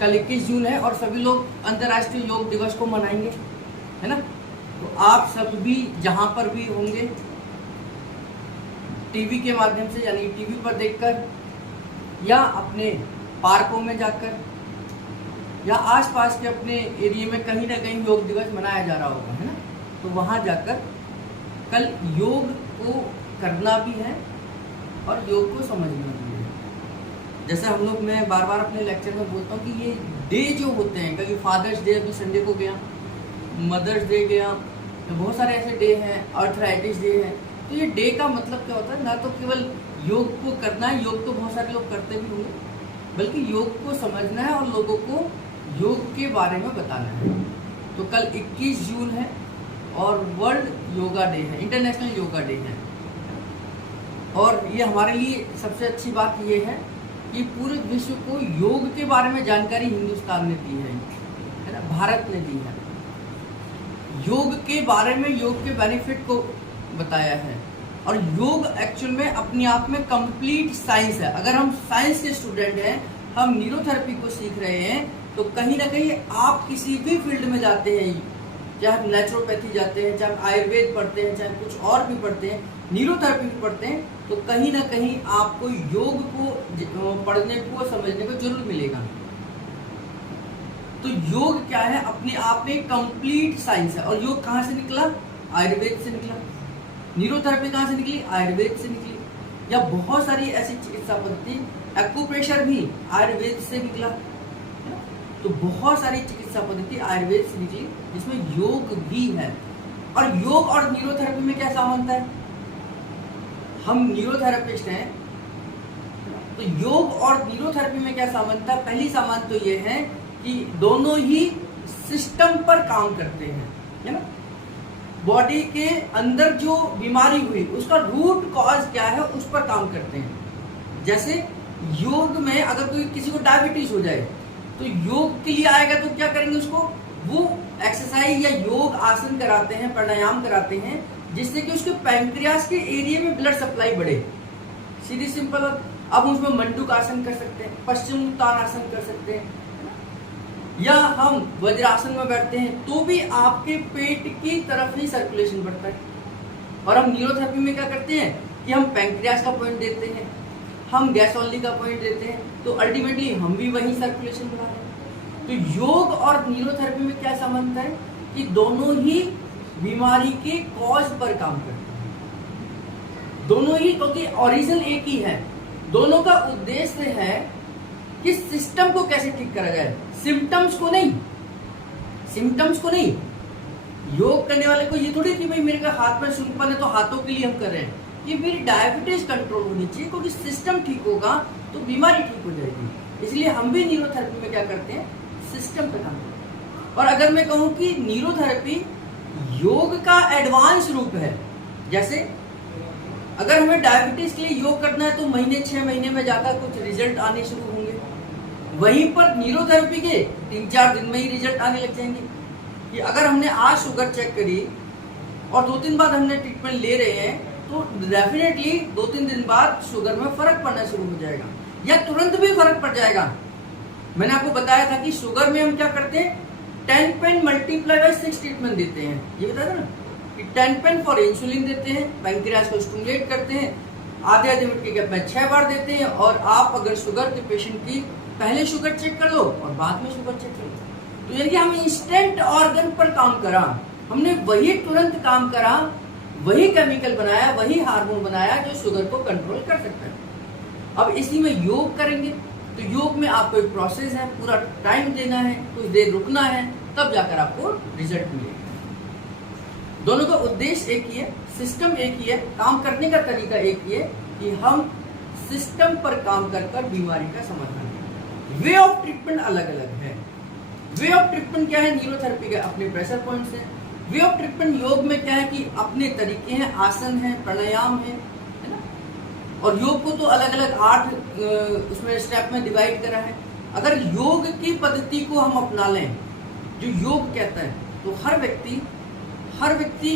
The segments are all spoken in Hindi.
कल 21 जून है और सभी लोग अंतर्राष्ट्रीय योग दिवस को मनाएंगे, है ना। तो आप सब भी जहाँ पर भी होंगे, टीवी के माध्यम से यानी टीवी पर देखकर या अपने पार्कों में जाकर या आसपास के अपने एरिया में कहीं ना कहीं योग दिवस मनाया जा रहा होगा, है ना। तो वहाँ जाकर कल योग को करना भी है और योग को समझना भी है। जैसे हम लोग, मैं बार बार अपने लेक्चर में बोलता हूँ कि ये डे जो होते हैं, कभी फादर्स डे अभी संडे को गया, मदर्स डे गया, तो बहुत सारे ऐसे डे हैं, अर्थराइटिस डे है। तो ये डे का मतलब क्या होता है, ना तो केवल योग को करना है, योग तो बहुत सारे लोग करते भी होंगे, बल्कि योग को समझना है और लोगों को योग के बारे में बताना है। तो कल 21 जून है और वर्ल्ड योगा डे है, इंटरनेशनल योगा डे है। और ये हमारे लिए सबसे अच्छी बात ये है कि पूरे विश्व को योग के बारे में जानकारी हिंदुस्तान ने दी है ना, भारत ने दी है। योग के बारे में, योग के बेनिफिट को बताया है। और योग एक्चुअल में अपने आप में कंप्लीट साइंस है। अगर हम साइंस के स्टूडेंट हैं, हम न्यूरोथेरेपी को सीख रहे हैं, तो कहीं ना कहीं आप किसी भी फील्ड में जाते हैं, चाहे आप नेचुरोपैथी जाते हैं, चाहे आयुर्वेद पढ़ते हैं, चाहे कुछ और भी पढ़ते हैं, न्यूरोथेरेपी भी पढ़ते हैं, तो कहीं ना कहीं आपको योग को पढ़ने को, समझने को जरूर मिलेगा। तो योग क्या है, अपने आप में कंप्लीट साइंस है। और योग कहाँ से निकला? आयुर्वेद से निकला। न्यूरोथेरेपी कहाँ से निकली? आयुर्वेद से निकली। या बहुत सारी ऐसी चिकित्सा पद्धति, एक्यूप्रेशर भी आयुर्वेद से निकला। तो बहुत सारी चिकित्सा पद्धति आयुर्वेद से निकली, जिसमें योग भी है। और योग और न्यूरोथेरेपी में क्या समानता है? हम न्यूरोथेरेपिस्ट हैं, तो योग और न्यूरोथेरेपी में क्या समानता है? पहली समान तो ये है कि दोनों ही सिस्टम पर काम करते हैं, है ना। बॉडी के अंदर जो बीमारी हुई, उसका रूट कॉज क्या है, उस पर काम करते हैं। जैसे योग में अगर कोई किसी को डायबिटीज हो जाए, तो योग के लिए आएगा तो क्या करेंगे, उसको वो एक्सरसाइज या योग आसन कराते हैं, प्राणायाम कराते हैं, जिससे कि उसके पैंक्रियास के एरिया में ब्लड सप्लाई बढ़े। सीधी सिंपल। अब उसमें मंडूक आसन कर सकते हैं, पश्चिमोत्तान आसन कर सकते हैं, या हम वज्रासन में बैठते हैं तो भी आपके पेट की तरफ ही सर्कुलेशन बढ़ता है। और हम न्यूरोथेरेपी में क्या करते हैं कि हम पैंक्रियास का पॉइंट देते हैं, हम गैस ओनली का पॉइंट देते हैं, तो अल्टीमेटली हम भी वही सर्कुलेशन बढ़ा रहे हैं। तो योग और न्यूरोथेरेपी में क्या संबंध है कि दोनों ही बीमारी के कॉज पर काम करते हैं। दोनों ही, क्योंकि ओरिजिन एक ही है। दोनों का उद्देश्य है कि सिस्टम को कैसे ठीक करा जाए, सिम्टम्स को नहीं। सिम्टम्स को नहीं। योग करने वाले को ये थोड़ी कि भाई मेरे का हाथ में सूखपन है तो हाथों के लिए हम कर रहे हैं। ये मेरी डायबिटीज कंट्रोल होनी चाहिए, क्योंकि सिस्टम ठीक होगा तो बीमारी ठीक हो जाएगी। इसलिए हम भी न्यूरोथेरेपी में क्या करते हैं, सिस्टम पे काम करते हैं। और अगर मैं कहूँ कि न्यूरोथेरेपी योग का एडवांस रूप है, जैसे अगर हमें डायबिटीज के लिए योग करना है तो महीने 6 महीने में जाकर कुछ रिजल्ट आने शुरू होंगे। वहीं पर न्यूरोथेरेपी के 3-4 दिन में ही रिजल्ट आने लग जाएंगे। कि अगर हमने आज शुगर चेक करी और 2-3 बाद हमने ट्रीटमेंट ले रहे हैं, तो डेफिनेटली 2-3 दिन बाद शुगर में फर्क पड़ना शुरू हो जाएगा, या तुरंत भी फर्क पड़ जाएगा। मैंने आपको बताया था कि शुगर में हम क्या करते हैं, 10 पेन मल्टीप्लाई बाय 6 ट्रीटमेंट देते हैं। ये बताया था ना कि 10 पेन फॉर इंसुलिन देते हैं, पैंक्रियास को स्टिमुलेट करते हैं, आधे मिनट के गैप में 6 बार देते हैं। और आप अगर शुगर के पेशेंट की पहले शुगर चेक कर लो और बाद में शुगर चेक कर लो, तो यानी कि हम इंस्टेंट ऑर्गन पर काम करा, हमने वही तुरंत काम करा, वही केमिकल बनाया, वही हार्मोन बनाया जो शुगर को कंट्रोल कर सकता है। अब इसी में योग करेंगे, तो योग में आपको एक प्रोसेस है, पूरा टाइम देना है, कुछ देर रुकना है, तब जाकर आपको रिजल्ट मिलेगा। दोनों का उद्देश्य एक ही है, सिस्टम एक ही है, काम करने का तरीका एक ही है कि हम सिस्टम पर काम कर बीमारी का समाधान करें। वे ऑफ ट्रीटमेंट अलग अलग है। वे ऑफ ट्रीटमेंट क्या है, न्यूरोथेरेपी के अपने प्रेशर पॉइंट्स हैं। वे ऑफ ट्रीटमेंट योग में क्या है कि अपने तरीके हैं, आसन है, प्राणायाम है ना। और योग को तो अलग अलग 8 उसमें स्टेप में डिवाइड करा है। अगर योग की पद्धति को हम अपना लें, जो योग कहता है, तो हर व्यक्ति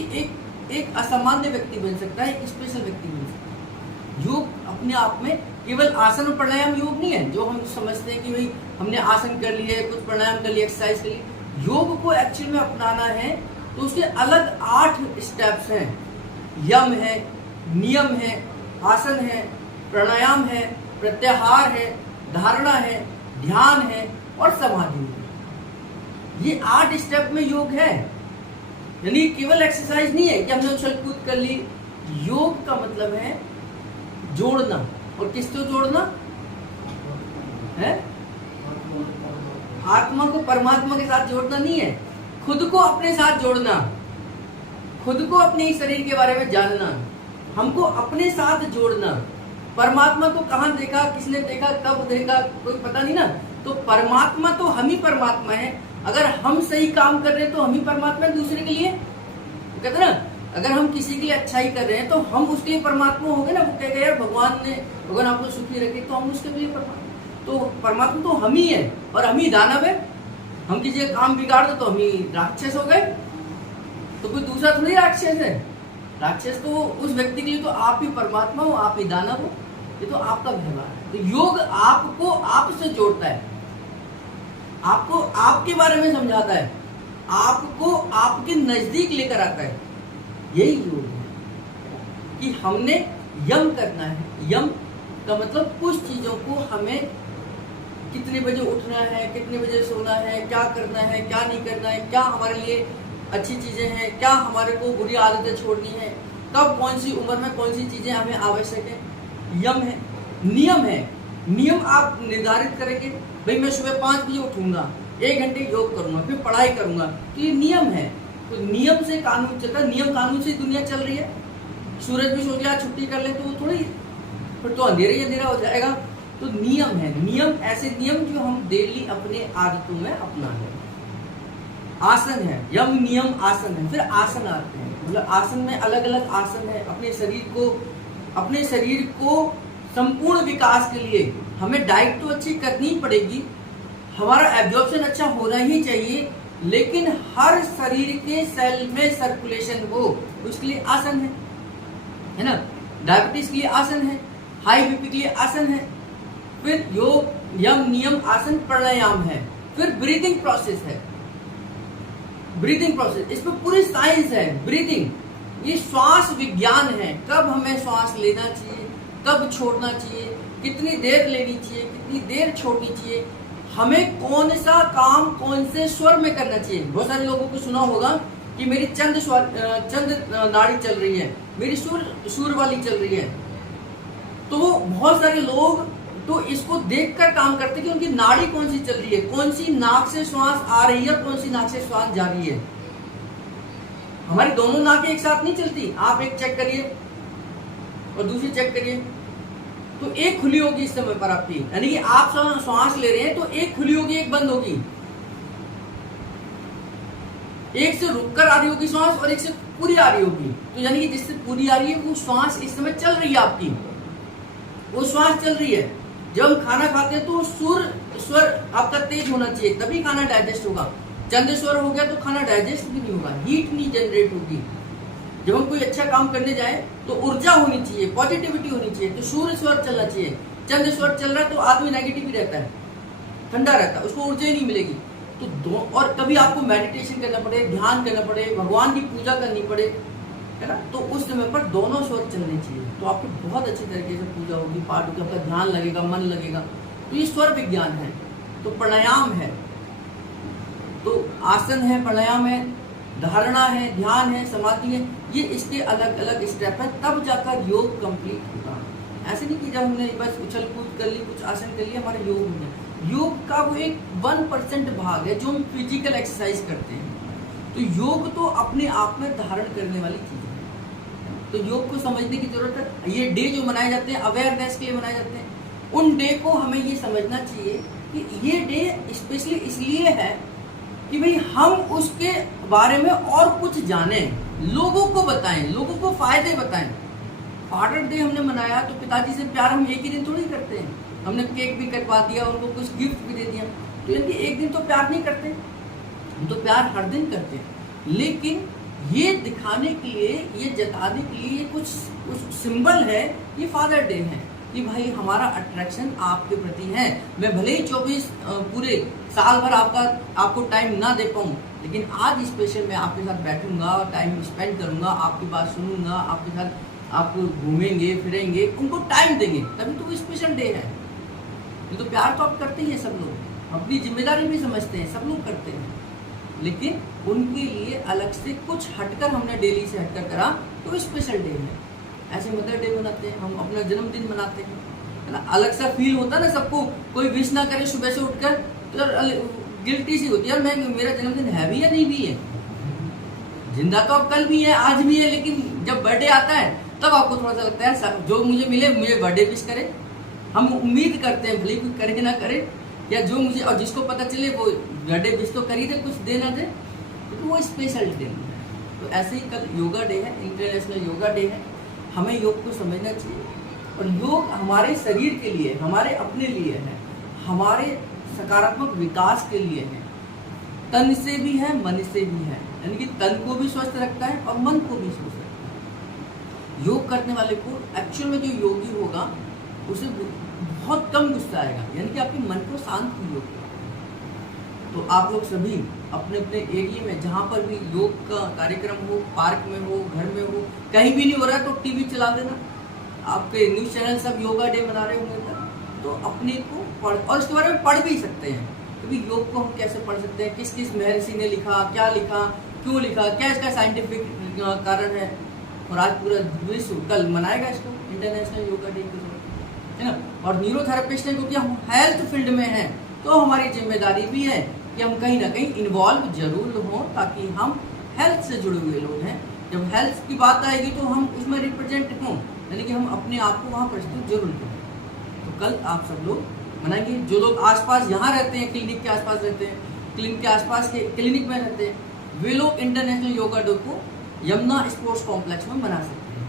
एक असामान्य व्यक्ति बन सकता है, एक स्पेशल व्यक्ति बन सकता है। योग अपने आप में केवल आसन और प्राणायाम योग नहीं है जो हम समझते हैं कि भाई हमने आसन कर लिए, कुछ प्राणायाम कर लिए, एक्सरसाइज कर ली। योग को एक्चुअल में अपनाना है तो उसके अलग 8 स्टेप्स हैं। यम है, नियम है, आसन है, प्राणायाम है, प्रत्याहार है, धारणा है, ध्यान है और समाधि है। ये 8 स्टेप में योग है, यानी केवल एक्सरसाइज नहीं है कि हमने उछल कूद कर ली। योग का मतलब है जोड़ना, और किसको जोड़ना है? आत्मा को परमात्मा के साथ जोड़ना नहीं है, खुद को अपने साथ जोड़ना, खुद को अपने ही शरीर के बारे में जानना, हमको अपने साथ जोड़ना। परमात्मा को कहाँ देखा, किसने देखा, कब देखा, कोई पता नहीं ना। तो परमात्मा तो हम ही परमात्मा है। अगर हम सही काम कर रहे हैं तो हम ही परमात्मा है दूसरे के लिए। कहते ना, अगर हम किसी के लिए अच्छाई कर रहे हैं तो हम उसके लिए परमात्मा हो गए ना। वो कहेगा यार भगवान आपको सुखी रखे, तो हम उसके लिए परमात्मा। तो परमात्मा तो हम ही है, और हम ही दानव है। हम किसी का काम बिगाड़ दो तो हम ही राक्षस हो गए, तो कोई दूसरा थोड़ी राक्षस है। राक्षस तो उस व्यक्ति के लिए तो आप ही परमात्मा हो, आप ही दानव हो। ये तो आपका व्यवहार है। तो योग आपको आपसे जोड़ता है, आपको आपके बारे में समझाता है, आपको आपके नजदीक लेकर आता है। यही योग है कि हमने यम करना है। यम का मतलब कुछ चीजों को हमें कितने बजे उठना है, कितने बजे सोना है, क्या करना है, क्या नहीं करना है, क्या हमारे लिए अच्छी चीजें हैं, क्या हमारे को बुरी आदतें छोड़नी है, कब कौन सी उम्र में कौन सी चीजें हमें आवश्यक है। यम है। नियम है। नियम आप निर्धारित करेंगे, भाई मैं सुबह 5 बजे उठूंगा, 1 घंटे योग करूंगा, फिर पढ़ाई करूंगा, तो ये नियम है। तो नियम से कानून चलता है, नियम कानून से दुनिया चल रही है। सूरज भी सोच लिया छुट्टी कर ले तो वो थोड़ी, फिर तो अंधेरा ही अंधेरा हो जाएगा। तो नियम है। नियम ऐसे नियम जो हम डेली अपने आदतों में अपना है। आसन है, यम नियम आसन है। फिर आसन आते हैं, मतलब आसन में अलग अलग आसन है। अपने शरीर को संपूर्ण विकास के लिए हमें डाइट तो अच्छी करनी ही पड़ेगी, हमारा एब्जॉर्प्शन अच्छा होना ही चाहिए, लेकिन हर शरीर के सेल में सर्कुलेशन हो, उसके लिए आसन है ना। डायबिटीज के लिए आसन है, हाई बीपी के लिए आसन है। फिर योग, यम, नियम, आसन, प्राणायाम है। फिर ब्रीदिंग प्रोसेस है। ब्रीदिंग प्रोसेस, इसमें पूरी साइंस है। ब्रीदिंग ये श्वास विज्ञान है। कब हमें श्वास लेना चाहिए, कब छोड़ना चाहिए, कितनी देर लेनी चाहिए, कितनी देर छोड़नी चाहिए, हमें कौन सा काम कौन से स्वर में करना चाहिए। बहुत सारे लोगों को सुना होगा कि मेरी चंद नाड़ी चल रही है, मेरी सुर वाली चल रही है। तो बहुत सारे लोग तो इसको देखकर काम करते हैं कि उनकी नाड़ी कौन सी चल रही है, कौन सी नाक से श्वास आ रही है, कौन सी नाक से श्वास जा रही है। हमारी दोनों नाकें एक साथ नहीं चलती। आप एक चेक करिए और दूसरी चेक करिए, तो एक खुली होगी इस समय पर आपकी, यानी कि आप श्वास ले रहे हैं तो एक खुली होगी, एक बंद होगी। एक से रुककर आ रही होगी श्वास और एक से पूरी आ रही होगी। तो यानी कि जिससे पूरी आ रही है वो श्वास इस समय चल रही है आपकी, वो श्वास चल रही है। जब हम खाना खाते हैं तो स्वर आपका तेज होना चाहिए, तभी खाना डाइजेस्ट होगा। चंद स्वर हो गया तो खाना डाइजेस्ट भी नहीं होगा, हीट नहीं जनरेट होगी। जब हम कोई अच्छा काम करने जाए तो ऊर्जा होनी चाहिए, पॉजिटिविटी होनी चाहिए, तो सूर्य स्वर चलना चाहिए। चंद स्वर चल रहा है तो आदमी नेगेटिव ही रहता है, ठंडा रहता है, उसको ऊर्जा ही नहीं मिलेगी। तो और कभी आपको मेडिटेशन करना पड़े, ध्यान करना पड़े, भगवान की पूजा करनी पड़े, है ना, तो उस समय पर दोनों स्वर चलने चाहिए। तो आपकी बहुत अच्छी तरीके से पूजा होगी, पाठ होगी, आपका ध्यान लगेगा, मन लगेगा। तो ये स्वर विज्ञान है। तो प्राणायाम है, तो आसन है, प्राणायाम है, धारणा है, ध्यान है, समाधि है। ये इसके अलग अलग स्टेप है, तब जाकर योग कंप्लीट होगा। ऐसे नहीं कि जब हमने बस उछल कूद कर ली, कुछ आसन कर लिया, हमारा योग हो गया। योग का वो एक 1% भाग है जो हम फिजिकल एक्सरसाइज करते हैं। तो योग तो अपने आप में धारण करने वाली चीज है। तो योग को समझने की जरूरत है। ये डे जो मनाए जाते हैं अवेयरनेस के लिए मनाए जाते हैं, उन डे को हमें ये समझना चाहिए कि ये डे स्पेशली इसलिए है कि भाई हम उसके बारे में और कुछ जाने, लोगों को बताएं, लोगों को फायदे बताएं। फादर डे हमने मनाया तो पिताजी से प्यार हम एक ही दिन थोड़ी करते हैं, हमने केक भी कटवा दिया, उनको कुछ गिफ्ट भी दे दिया, तो यानी एक दिन तो प्यार नहीं करते, हम तो प्यार हर दिन करते हैं। लेकिन ये दिखाने के लिए, ये जताने के लिए कुछ सिंबल है, ये फादर डे है। कि भाई हमारा अट्रैक्शन आपके प्रति है। मैं भले ही 24 पूरे साल भर आपको टाइम ना दे पाऊँ, लेकिन आज स्पेशल मैं आपके साथ बैठूंगा, टाइम स्पेंड करूंगा, आपकी बात सुनूंगा, आपके साथ आप घूमेंगे फिरेंगे, उनको टाइम देंगे, तभी तो वो स्पेशल डे है। ये तो प्यार तो आप करते ही हैं सब लोग, अपनी जिम्मेदारी भी समझते हैं, सब लोग करते हैं, लेकिन उनके लिए अलग से कुछ हटकर हमने डेली से हटकर करा तो स्पेशल डे है। ऐसे मदर डे मनाते हैं, हम अपना जन्मदिन मनाते हैं, है ना। अलग सा फील होता है ना सबको, कोई विश ना करे सुबह से उठकर तो गिल्टी सी होती है, यार मैं मेरा जन्मदिन है भी या नहीं भी है। जिंदा तो अब कल भी है, आज भी है, लेकिन जब बर्थडे आता है तब आपको थोड़ा सा लगता है जो मुझे मिले मुझे बर्थडे विश करे। हम उम्मीद करते हैं भले कोई करे ना करे, या जो मुझे और जिसको पता चले वो बर्थडे विश तो कर ही दे, कुछ दे ना दे, तो वो स्पेशल डे है। तो ऐसे ही कल योगा डे है, इंटरनेशनल योगा डे है। हमें योग को समझना चाहिए, और योग हमारे शरीर के लिए, हमारे अपने लिए है, हमारे सकारात्मक विकास के लिए है, तन से भी है मन से भी है, यानी कि तन को भी स्वस्थ रखता है और मन को भी स्वस्थ रखता है। योग करने वाले को एक्चुअल में जो योगी होगा उसे बहुत कम गुस्सा आएगा, यानी कि आपके मन को शांत फील होगा। तो आप लोग सभी अपने अपने एरिया में जहाँ पर भी योग का कार्यक्रम हो, पार्क में हो, घर में हो, कहीं भी नहीं हो रहा है तो टीवी चला देना, आपके न्यूज़ चैनल सब योगा डे मना रहे होंगे तो अपने को पढ़, और इसके बारे में पढ़ भी सकते हैं। क्योंकि योग को हम कैसे पढ़ सकते हैं, किस किस महर्षि ने लिखा, क्या लिखा, क्यों लिखा, क्या इसका साइंटिफिक कारण है। और आज पूरा विश्व कल मनाएगा इसको, इंटरनेशनल योगा डे के तौर पर, है ना। और न्यूरोथेरेपिस्ट ने, क्योंकि हम हेल्थ फील्ड में हैं, तो हमारी जिम्मेदारी भी है कि हम कहीं ना कहीं इन्वॉल्व जरूर हों, ताकि हम हेल्थ से जुड़े हुए लोग हैं। जब हेल्थ की बात आएगी तो हम उसमें रिप्रेजेंट हों, यानी कि हम अपने आप को वहाँ प्रस्तुत जरूर करें। तो कल आप सब लोग मनाएंगे। जो लोग आसपास यहाँ रहते हैं, क्लिनिक के आसपास रहते हैं, क्लिनिक के आसपास के क्लिनिक में रहते हैं, वे लोग इंटरनेशनल योगा डे को यमुना स्पोर्ट्स कॉम्प्लेक्स में मना सकते हैं।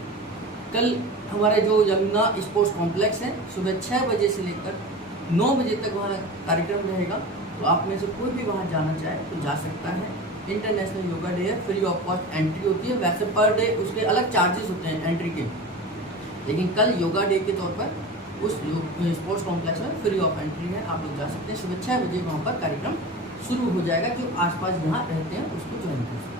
कल हमारे जो यमुना स्पोर्ट्स कॉम्प्लेक्स है, सुबह 6 बजे से लेकर 9 बजे तक वहाँ कार्यक्रम रहेगा। तो आप में से कोई भी वहाँ जाना चाहे तो जा सकता है। इंटरनेशनल योगा डे है, फ्री ऑफ कॉस्ट एंट्री होती है। वैसे पर डे उसके अलग चार्जेस होते हैं एंट्री के, लेकिन कल योगा डे के तौर पर उस स्पोर्ट्स कॉम्प्लेक्स में फ्री ऑफ एंट्री है, आप लोग जा सकते हैं। सुबह 6 बजे वहाँ पर कार्यक्रम शुरू हो जाएगा। जो आसपास यहाँ रहते हैं उसको ज्वाइन कर सकते हैं।